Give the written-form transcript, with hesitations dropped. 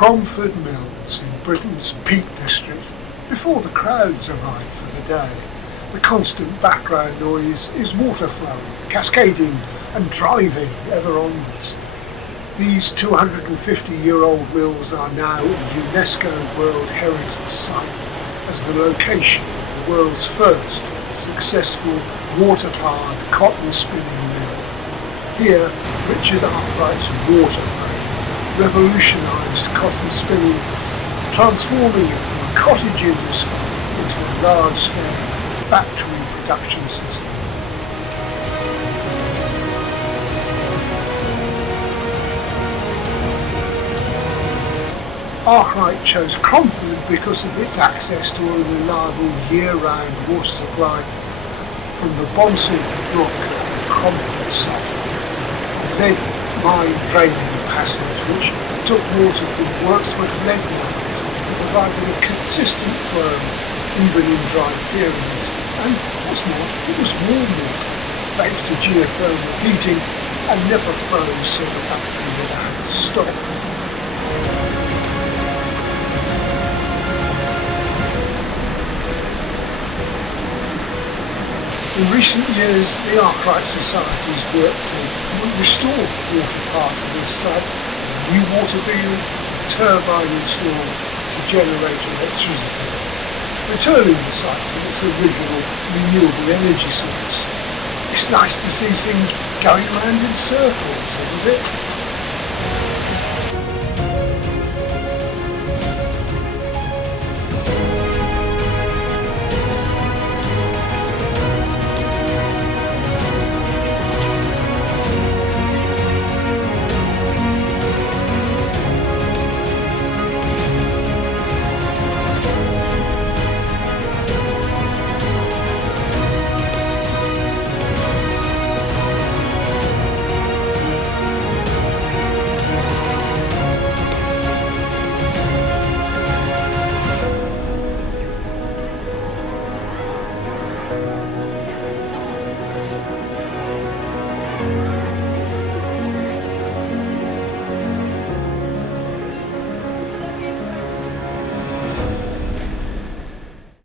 Cromford Mills in Britain's Peak District before the crowds arrive for the day. The constant background noise is water flowing, cascading and driving ever onwards. These 250-year-old mills are now a UNESCO World Heritage Site as the location of the world's first successful water-powered cotton spinning mill. Here, Richard Arkwright's water frame revolutionized cotton spinning, transforming it from a cottage industry into a large-scale factory production system. Arkwright chose Cromford because of its access to a reliable year-round water supply from the Bonsall Brook and Cromford Sough, a lead mine draining passage which took water from Worksworth lead mines and provided a consistent flow even in dry periods, and what's more, it was warm water thanks to geothermal heating and never froze, so the factory never had to stop. In recent years, the Arkwright Society's worked to restore water part of this site, a new water wheel, a turbine installed to generate electricity, returning the site to its original renewable energy source. It's nice to see things going around in circles, isn't it?